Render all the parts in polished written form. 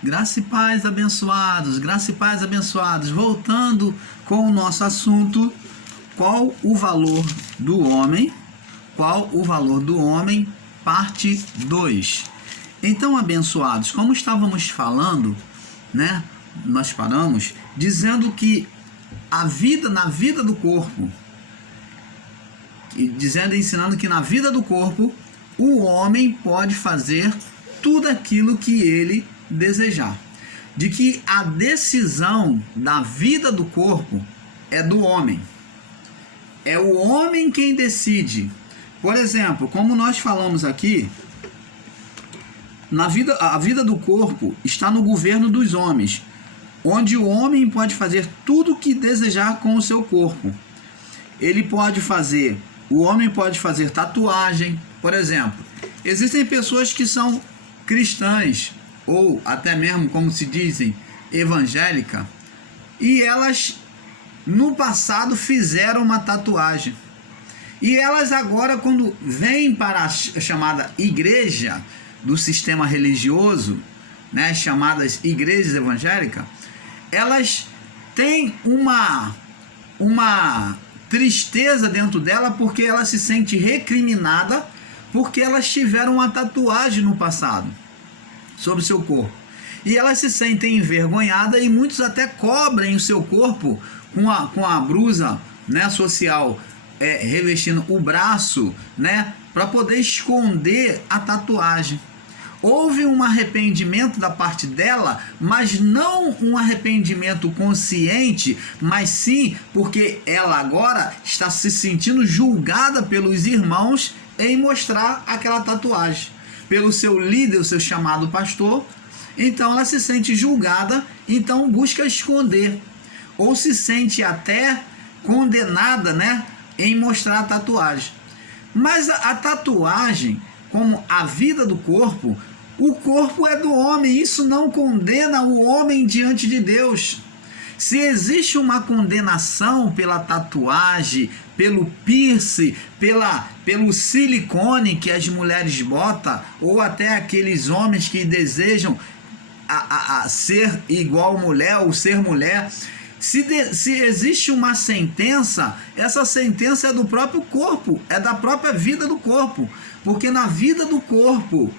Graça e paz, abençoados, graça e paz, abençoados. Voltando com o nosso assunto, qual o valor do homem? Qual o valor do homem? Parte 2. Então, abençoados, como estávamos falando, né? Nós paramos dizendo que na vida do corpo, ensinando que na vida do corpo, o homem pode fazer tudo aquilo que ele desejar. De que a decisão da vida do corpo é do homem. É o homem quem decide. Por exemplo, como nós falamos aqui, a vida do corpo está no governo dos homens, onde o homem pode fazer tudo o que desejar com o seu corpo. O homem pode fazer tatuagem, por exemplo. Existem pessoas que são cristãs, ou até mesmo, como se dizem, evangélica, e elas no passado fizeram uma tatuagem. E elas agora, quando vêm para a chamada igreja do sistema religioso, né, chamadas igrejas evangélicas, elas têm uma tristeza dentro dela, porque ela se sente recriminada, porque elas tiveram uma tatuagem no passado sobre o seu corpo. E elas se sentem envergonhadas, e muitos até cobrem o seu corpo com a blusa, né, social, revestindo o braço, né, para poder esconder a tatuagem. Houve um arrependimento da parte dela, mas não um arrependimento consciente, mas sim porque ela agora está se sentindo julgada pelos irmãos em mostrar aquela tatuagem. Pelo seu líder, o seu chamado pastor, então ela se sente julgada, então busca esconder, ou se sente até condenada, né, em mostrar a tatuagem. Mas a tatuagem, como a vida do corpo, o corpo é do homem, isso não condena o homem diante de Deus. Se existe uma condenação pela tatuagem, pelo piercing, pelo silicone que as mulheres botam, ou até aqueles homens que desejam a ser igual mulher ou ser mulher, se existe uma sentença, essa sentença é do próprio corpo, é da própria vida do corpo, porque na vida do corpo,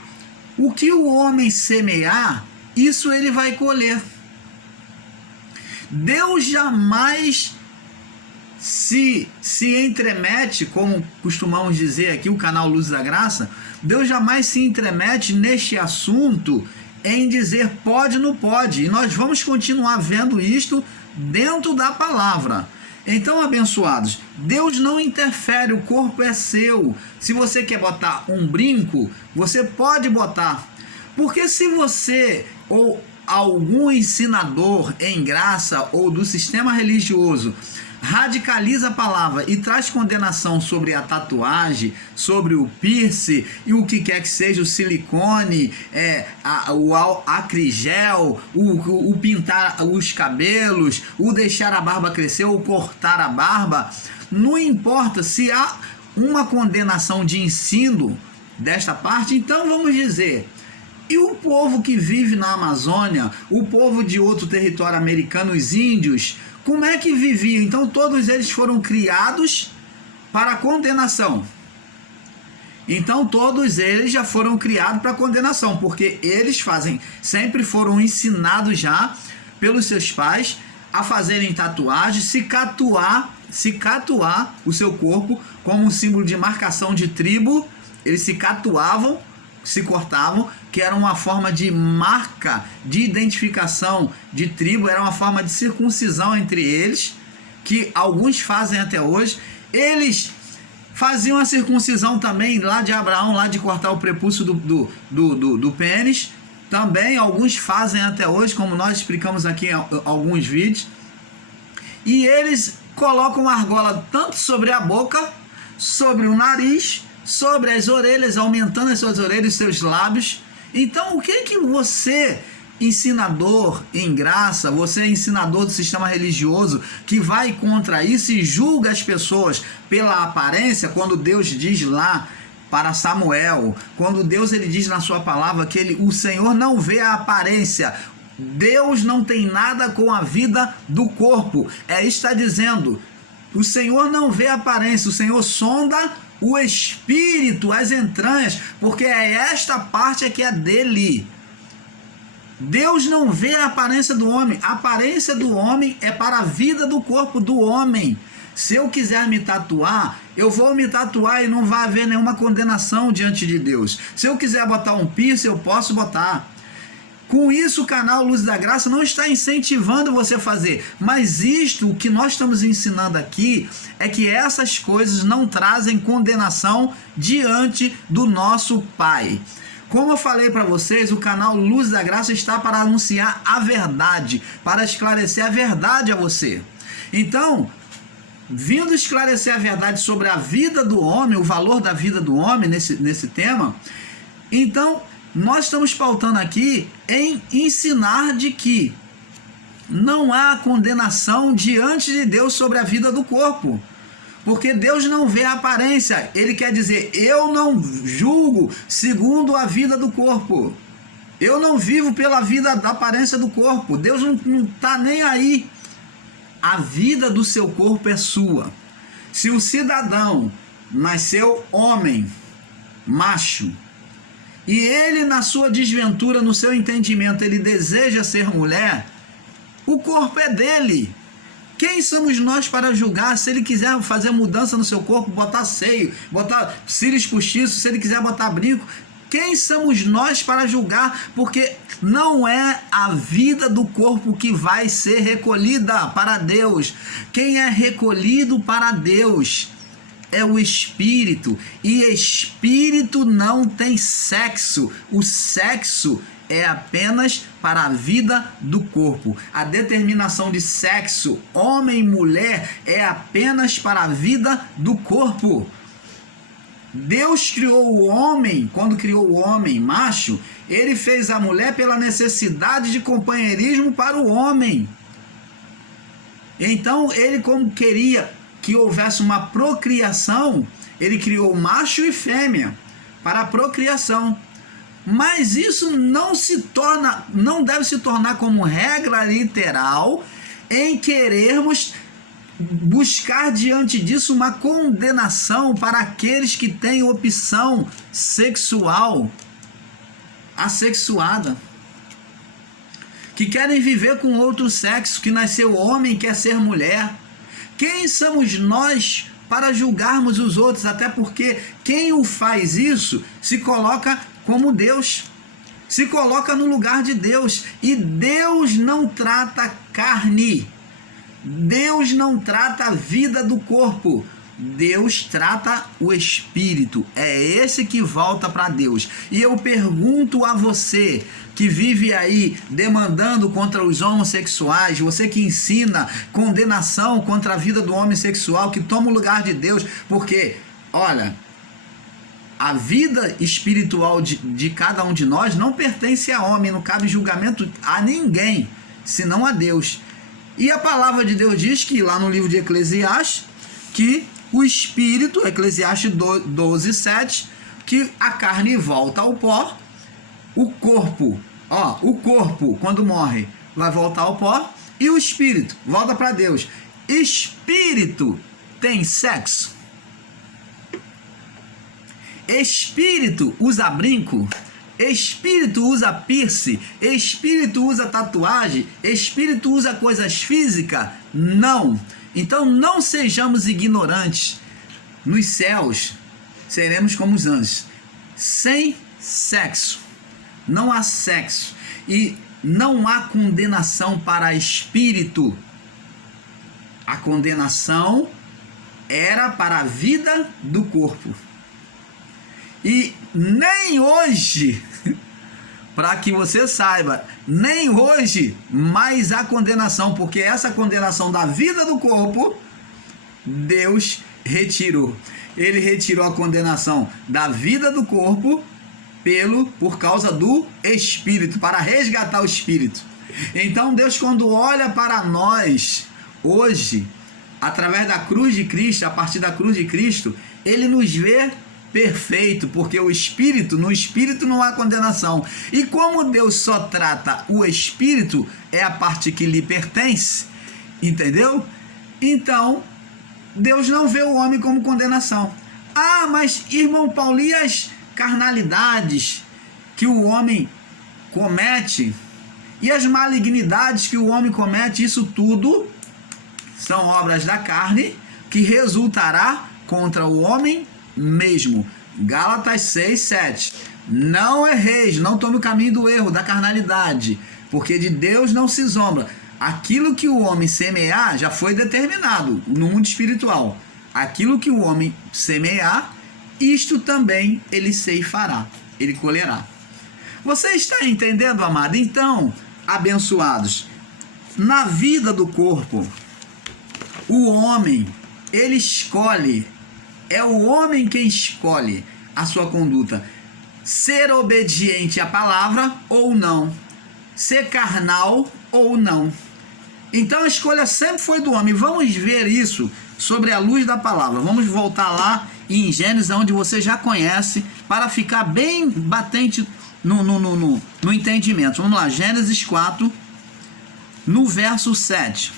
o que o homem semear, isso ele vai colher. Deus jamais se entremete, como costumamos dizer aqui, o canal Luz da Graça, Deus jamais se entremete neste assunto em dizer pode ou não pode. E nós vamos continuar vendo isto dentro da palavra. Então, abençoados, Deus não interfere, o corpo é seu. Se você quer botar um brinco, você pode botar. Porque se você ou algum ensinador em graça ou do sistema religioso radicaliza a palavra e traz condenação sobre a tatuagem, sobre o piercing e o que quer que seja, o silicone, o acrigel, o pintar os cabelos, o deixar a barba crescer ou cortar a barba, não importa se há uma condenação de ensino desta parte, então vamos dizer, e o povo que vive na Amazônia, o povo de outro território americano, os índios, como é que viviam? Então todos eles foram criados para condenação. Então todos eles já foram criados para condenação, porque eles sempre foram ensinados já pelos seus pais a fazerem tatuagem, se catuar o seu corpo como um símbolo de marcação de tribo. Eles se catuavam, se cortavam, que era uma forma de marca, de identificação de tribo, era uma forma de circuncisão entre eles, que alguns fazem até hoje. Eles faziam a circuncisão também lá de Abraão, lá de cortar o prepúcio do pênis, também alguns fazem até hoje, como nós explicamos aqui em alguns vídeos. E eles colocam argola tanto sobre a boca, sobre o nariz, sobre as orelhas, aumentando as suas orelhas e seus lábios. Então, o que você, ensinador em graça, você ensinador do sistema religioso, que vai contra isso e julga as pessoas pela aparência, quando Deus diz lá para Samuel, quando Deus ele diz na sua palavra que o Senhor não vê a aparência. Deus não tem nada com a vida do corpo. Está dizendo, o Senhor não vê a aparência, o Senhor sonda o espírito, as entranhas, porque é esta parte que é dele. Deus não vê a aparência do homem. A aparência do homem é para a vida do corpo do homem. Se eu quiser me tatuar, eu vou me tatuar e não vai haver nenhuma condenação diante de Deus. Se eu quiser botar um piercing, eu posso botar. Com isso, o canal Luz da Graça não está incentivando você a fazer, mas o que nós estamos ensinando aqui é que essas coisas não trazem condenação diante do nosso Pai. Como eu falei para vocês, o canal Luz da Graça está para anunciar a verdade, para esclarecer a verdade a você. Então, vindo esclarecer a verdade sobre a vida do homem, o valor da vida do homem nesse tema, então nós estamos pautando aqui em ensinar de que não há condenação diante de Deus sobre a vida do corpo. Porque Deus não vê a aparência. Ele quer dizer, eu não julgo segundo a vida do corpo. Eu não vivo pela vida da aparência do corpo. Deus não está nem aí. A vida do seu corpo é sua. Se o cidadão nasceu homem, macho, e ele na sua desventura, no seu entendimento, ele deseja ser mulher, o corpo é dele. Quem somos nós para julgar? Se ele quiser fazer mudança no seu corpo, botar seio, botar cílios postiços, se ele quiser botar brinco, quem somos nós para julgar? Porque não é a vida do corpo que vai ser recolhida para Deus. Quem é recolhido para Deus é o espírito, e espírito não tem sexo. O sexo é apenas para a vida do corpo. A determinação de sexo, homem e mulher, é apenas para a vida do corpo. Deus criou o homem, quando criou o homem macho, ele fez a mulher pela necessidade de companheirismo para o homem. Então, ele, como queria que houvesse uma procriação, ele criou macho e fêmea para a procriação. Mas isso não deve se tornar como regra literal em querermos buscar diante disso uma condenação para aqueles que têm opção sexual assexuada, que querem viver com outro sexo, que nasceu homem e quer ser mulher. Quem somos nós para julgarmos os outros? Até porque quem o faz isso se coloca como Deus, se coloca no lugar de Deus, e Deus não trata carne, Deus não trata a vida do corpo, Deus trata o espírito. É esse que volta para Deus. E eu pergunto a você que vive aí demandando contra os homossexuais, você que ensina condenação contra a vida do homossexual, que toma o lugar de Deus, porque, olha, a vida espiritual de cada um de nós não pertence a homem, não cabe julgamento a ninguém, senão a Deus. E a palavra de Deus diz que lá no livro de Eclesiastes, que o espírito, Eclesiastes 12:7, que a carne volta ao pó, o corpo quando morre vai voltar ao pó, e o espírito volta para Deus. Espírito tem sexo? Espírito usa brinco? Espírito usa piercing? Espírito usa tatuagem? Espírito usa coisas físicas? Não. Então não sejamos ignorantes. Nos céus seremos como os anjos, sem sexo. Não há sexo e não há condenação para espírito. A condenação era para a vida do corpo. E nem hoje, para que você saiba, nem hoje mais há condenação, porque essa condenação da vida do corpo, Deus retirou. Ele retirou a condenação da vida do corpo por causa do espírito, para resgatar o espírito. Então Deus, quando olha para nós hoje, através da cruz de Cristo, a partir da cruz de Cristo, ele nos vê perfeito, porque no espírito não há condenação. E como Deus só trata o espírito, é a parte que lhe pertence, entendeu? Então, Deus não vê o homem como condenação. Ah, mas irmão Paulo, e as carnalidades que o homem comete, e as malignidades que o homem comete, isso tudo são obras da carne, que resultará contra o homem mesmo. Gálatas 6, 7. Não erreis, não tome o caminho do erro, da carnalidade, porque de Deus não se zomba. Aquilo que o homem semear já foi determinado no mundo espiritual. Aquilo que o homem semear, isto também ele ceifará, ele colherá. Você está entendendo, amado? Então, abençoados, na vida do corpo, o homem, ele escolhe, é o homem quem escolhe a sua conduta, ser obediente à palavra ou não, ser carnal ou não. Então a escolha sempre foi do homem. Vamos ver isso sobre a luz da palavra. Vamos voltar lá em Gênesis, onde você já conhece, para ficar bem batente no entendimento. Vamos lá, Gênesis 4, no verso 7.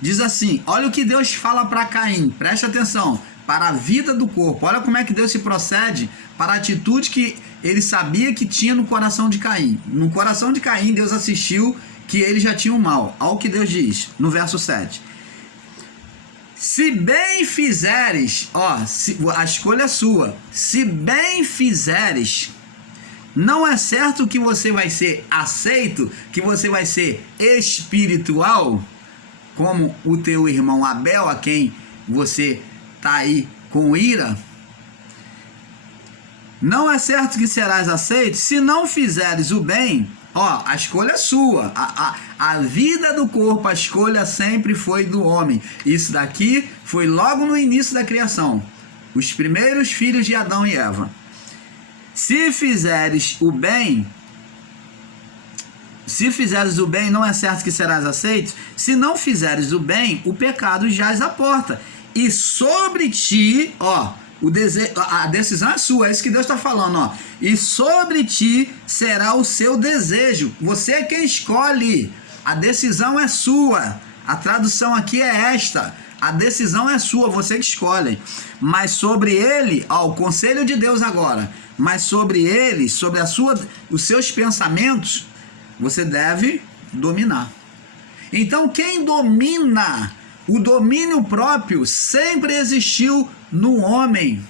Diz assim, olha o que Deus fala para Caim, preste atenção, para a vida do corpo. Olha como é que Deus se procede para a atitude que ele sabia que tinha no coração de Caim. No coração de Caim, Deus assistiu que ele já tinha o mal. Olha o que Deus diz no verso 7. Se bem fizeres, a escolha é sua, se bem fizeres, não é certo que você vai ser aceito, que você vai ser espiritual, como o teu irmão Abel, a quem você está aí com ira? Não é certo que serás aceito se não fizeres o bem. A escolha é sua. A vida do corpo, a escolha sempre foi do homem. Isso daqui foi logo no início da criação. Os primeiros filhos de Adão e Eva. Se fizeres o bem, não é certo que serás aceito. Se não fizeres o bem, o pecado jaz à porta. E sobre ti, a decisão é sua, é isso que Deus está falando, e sobre ti será o seu desejo. Você é quem escolhe, a decisão é sua. A tradução aqui é esta: a decisão é sua, você que escolhe. Mas sobre ele, o conselho de Deus agora, mas sobre ele, sobre os seus pensamentos, você deve dominar. Então quem domina, o domínio próprio sempre existiu no homem.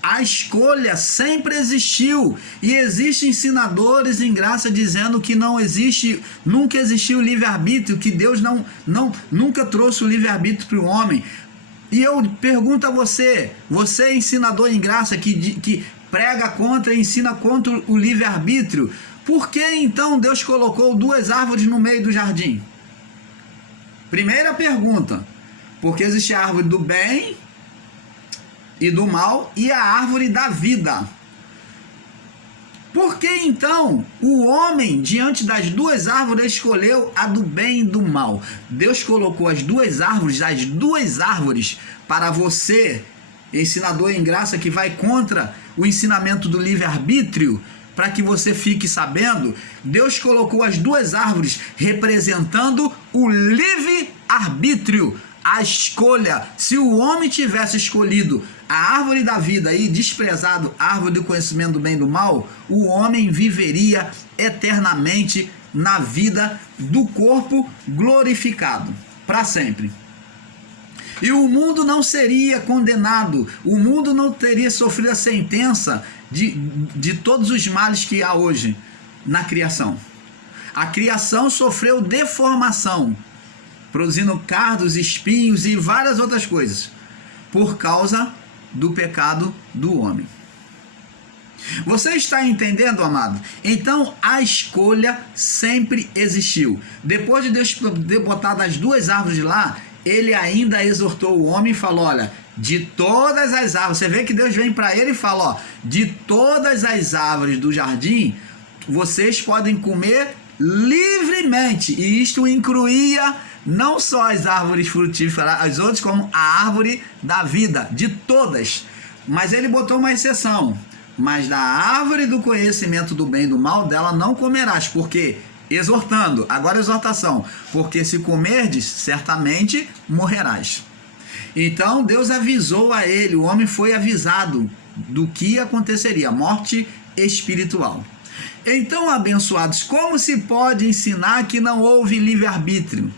A escolha sempre existiu. E existem ensinadores em graça dizendo que não existe, nunca existiu livre-arbítrio, que Deus nunca trouxe o livre-arbítrio para o homem. E eu pergunto a você é ensinador em graça que prega contra e ensina contra o livre-arbítrio, por que então Deus colocou 2 árvores no meio do jardim? Primeira pergunta, porque existe a árvore do bem e do mal e a árvore da vida. Por que então o homem, diante das 2 árvores, escolheu a do bem e do mal? Deus colocou as 2 árvores para você, ensinador em graça, que vai contra o ensinamento do livre-arbítrio, para que você fique sabendo. Deus colocou as 2 árvores representando o livre-arbítrio, a escolha. Se o homem tivesse escolhido a árvore da vida e desprezado a árvore do conhecimento do bem e do mal, o homem viveria eternamente na vida do corpo glorificado, para sempre. E o mundo não seria condenado, o mundo não teria sofrido a sentença de todos os males que há hoje na criação. A criação sofreu deformação, produzindo cardos, espinhos e várias outras coisas, por causa do pecado do homem. Você está entendendo, amado? Então a escolha sempre existiu. Depois de Deus ter botado as 2 árvores lá, ele ainda exortou o homem e falou: olha, de todas as árvores, você vê que Deus vem para ele e fala, de todas as árvores do jardim, vocês podem comer livremente. E isto incluía não só as árvores frutíferas, as outras, como a árvore da vida, de todas. Mas ele botou uma exceção. Mas da árvore do conhecimento do bem e do mal, dela não comerás, porque, exortando, agora exortação, porque se comerdes, certamente morrerás. Então Deus avisou a ele, o homem foi avisado do que aconteceria, morte espiritual. Então, abençoados, como se pode ensinar que não houve livre-arbítrio?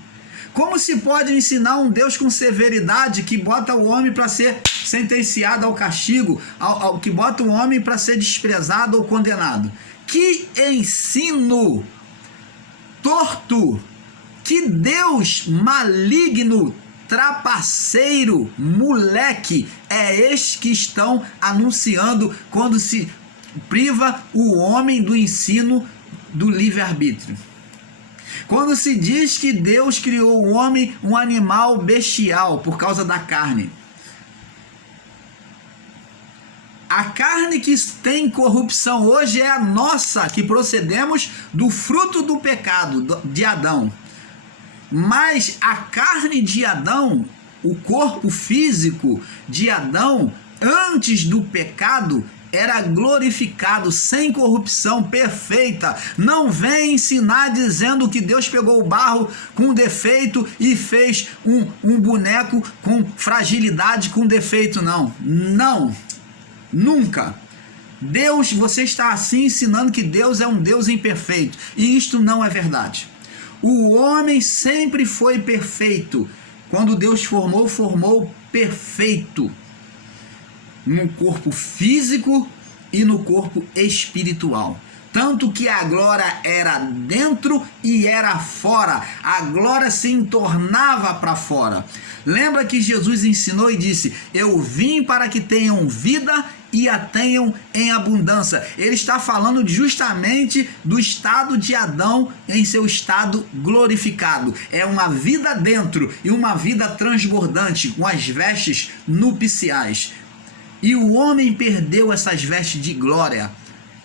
Como se pode ensinar um Deus com severidade que bota o homem para ser sentenciado ao castigo, que bota o homem para ser desprezado ou condenado? Que ensino torto, que Deus maligno, trapaceiro, moleque é este que estão anunciando quando se priva o homem do ensino do livre-arbítrio? Quando se diz que Deus criou o homem um animal bestial por causa da carne. A carne que tem corrupção hoje é a nossa, que procedemos do fruto do pecado de Adão. Mas a carne de Adão, o corpo físico de Adão, antes do pecado, era glorificado, sem corrupção, perfeita. Não vem ensinar dizendo que Deus pegou o barro com defeito e fez um boneco com fragilidade, com defeito, não. Não, nunca. Deus, você está assim ensinando que Deus é um Deus imperfeito, e isto não é verdade. O homem sempre foi perfeito. Quando Deus formou perfeito. No corpo físico e no corpo espiritual. Tanto que a glória era dentro e era fora. A glória se entornava para fora. Lembra que Jesus ensinou e disse: eu vim para que tenham vida e a tenham em abundância. Ele está falando justamente do estado de Adão em seu estado glorificado. É uma vida dentro e uma vida transbordante, com as vestes nupciais. E o homem perdeu essas vestes de glória.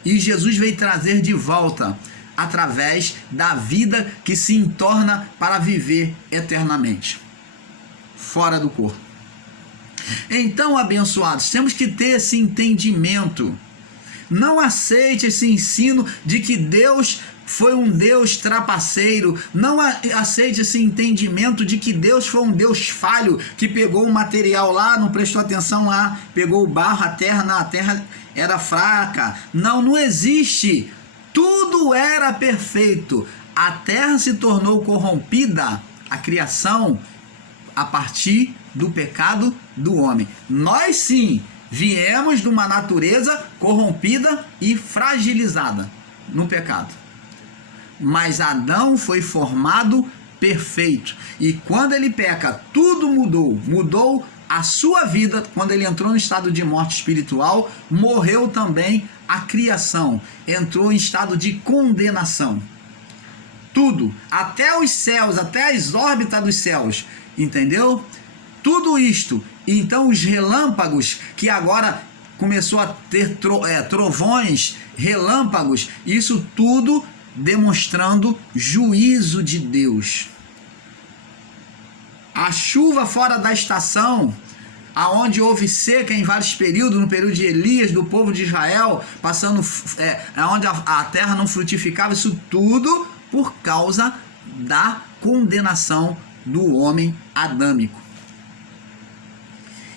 E Jesus veio trazer de volta através da vida que se entorna para viver eternamente, fora do corpo. Então, abençoados, temos que ter esse entendimento. Não aceite esse ensino de que Deus foi um Deus trapaceiro. Não aceite esse entendimento de que Deus foi um Deus falho, que pegou um material lá, não prestou atenção lá, pegou o barro, a terra era fraca. Não existe. Tudo era perfeito. A terra se tornou corrompida, a criação, a partir do pecado do homem. Nós sim viemos de uma natureza corrompida e fragilizada no pecado. Mas Adão foi formado perfeito. E quando ele peca, tudo mudou. Mudou a sua vida. Quando ele entrou no estado de morte espiritual, morreu também a criação. Entrou em estado de condenação. Tudo, até os céus, até as órbitas dos céus. Entendeu? Tudo isto. Então os relâmpagos, que agora começou a ter trovões, relâmpagos, isso tudo demonstrando juízo de Deus. A chuva fora da estação, aonde houve seca em vários períodos, no período de Elias, do povo de Israel, passando, onde a terra não frutificava, isso tudo por causa da condenação do homem adâmico.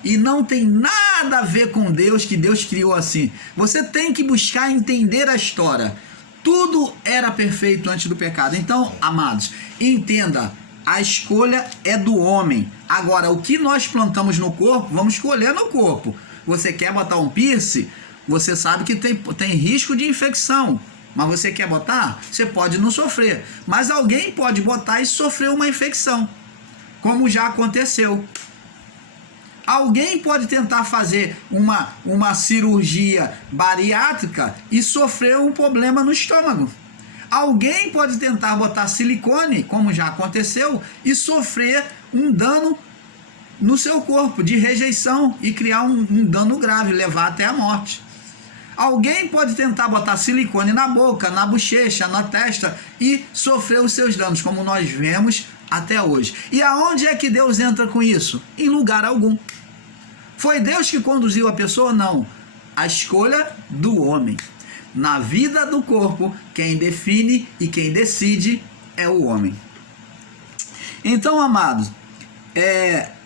E não tem nada a ver com Deus, que Deus criou assim. Você tem que buscar entender a história. Tudo era perfeito antes do pecado. Então, amados, entenda, a escolha é do homem. Agora, o que nós plantamos no corpo, vamos escolher no corpo. Você quer botar um piercing? Você sabe que tem risco de infecção. Mas você quer botar? Você pode não sofrer. Mas alguém pode botar e sofrer uma infecção, como já aconteceu. Alguém pode tentar fazer uma cirurgia bariátrica e sofrer um problema no estômago. Alguém pode tentar botar silicone, como já aconteceu, e sofrer um dano no seu corpo de rejeição e criar um dano grave, levar até a morte. Alguém pode tentar botar silicone na boca, na bochecha, na testa e sofrer os seus danos, como nós vemos até hoje. E aonde é que Deus entra com isso? Em lugar algum. Foi Deus que conduziu a pessoa? Não. A escolha do homem. Na vida do corpo, quem define e quem decide é o homem. Então, amados,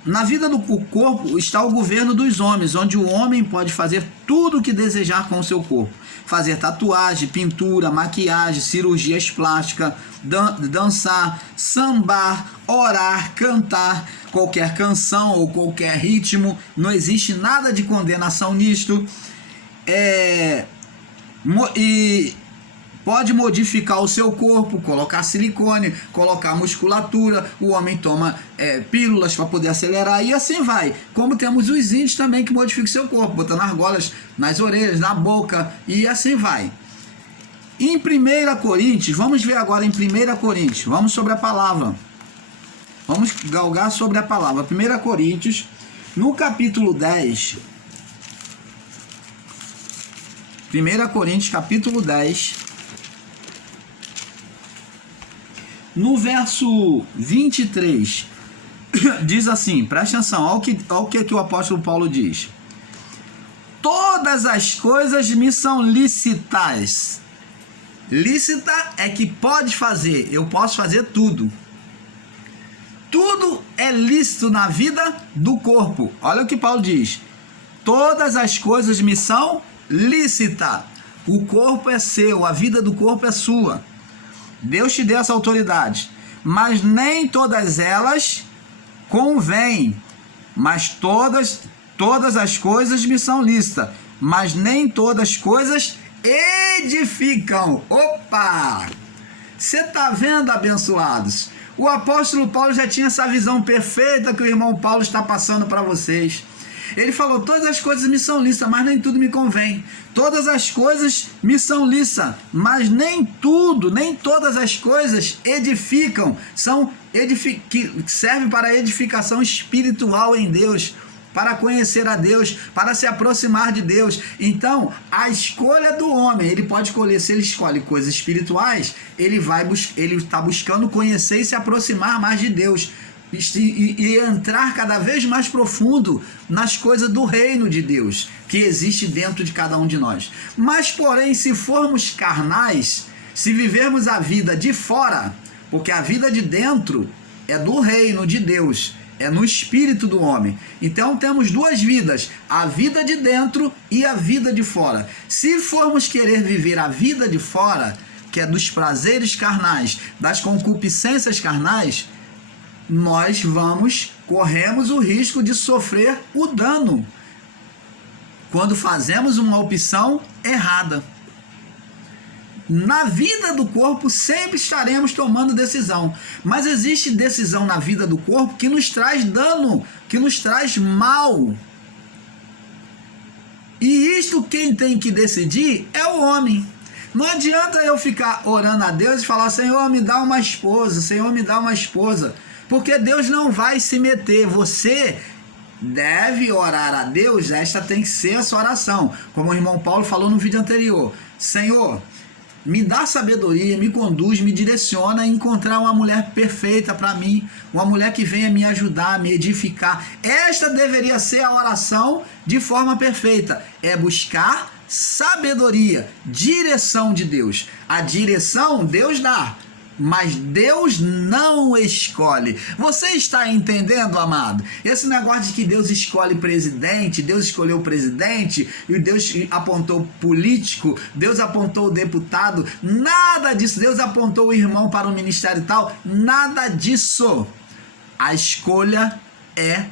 na vida do corpo está o governo dos homens, onde o homem pode fazer tudo o que desejar com o seu corpo. Fazer tatuagem, pintura, maquiagem, cirurgias plásticas, dançar, sambar, orar, cantar, qualquer canção ou qualquer ritmo. Não existe nada de condenação nisto. E pode modificar o seu corpo, colocar silicone, colocar musculatura. O homem toma pílulas para poder acelerar e assim vai. Como temos os índios também que modificam o seu corpo, botando argolas nas orelhas, na boca e assim vai. Em 1 Coríntios, vamos ver agora em 1 Coríntios, vamos sobre a palavra. Vamos galgar sobre a palavra. 1 Coríntios, no capítulo 10. 1 Coríntios, capítulo 10. No verso 23, diz assim, presta atenção, olha o que o apóstolo Paulo diz. Todas as coisas me são lícitas. Lícita é que pode fazer, eu posso fazer tudo. Tudo é lícito na vida do corpo. Olha o que Paulo diz. Todas as coisas me são lícitas. O corpo é seu, a vida do corpo é sua. Deus te deu essa autoridade, mas nem todas elas convêm, mas todas as coisas me são lícitas, mas nem todas as coisas edificam. Opa! Você está vendo, abençoados? O apóstolo Paulo já tinha essa visão perfeita que o irmão Paulo está passando para vocês. Ele falou, todas as coisas me são lícitas, mas nem tudo me convém. Todas as coisas me são lícitas, mas nem todas as coisas edificam. Servem para edificação espiritual em Deus, para conhecer a Deus, para se aproximar de Deus. Então, a escolha do homem, ele pode escolher, se ele escolhe coisas espirituais, ele está buscando conhecer e se aproximar mais de Deus. E entrar cada vez mais profundo nas coisas do reino de Deus que existe dentro de cada um de nós. Mas porém, se formos carnais, se vivermos a vida de fora, porque a vida de dentro é do reino de Deus, é no espírito do homem. Então temos duas vidas, a vida de dentro e a vida de fora. Se formos querer viver a vida de fora, que é dos prazeres carnais, das concupiscências carnais, nós corremos o risco de sofrer o dano quando fazemos uma opção errada. Na vida do corpo sempre estaremos tomando decisão, mas existe decisão na vida do corpo que nos traz dano, que nos traz mal. E isto quem tem que decidir é o homem. Não adianta eu ficar orando a Deus e falar, Senhor, me dá uma esposa, Senhor, me dá uma esposa. Porque Deus não vai se meter. Você deve orar a Deus, esta tem que ser a sua oração. Como o irmão Paulo falou no vídeo anterior. Senhor, me dá sabedoria, me conduz, me direciona a encontrar uma mulher perfeita para mim. Uma mulher que venha me ajudar, me edificar. Esta deveria ser a oração de forma perfeita. É buscar sabedoria, direção de Deus. A direção Deus dá, mas Deus não escolhe. Você está entendendo, amado? Esse negócio de que Deus escolhe presidente, Deus escolheu o presidente, e Deus apontou político, Deus apontou o deputado, nada disso. Deus apontou o irmão para o ministério e tal, nada disso. A escolha é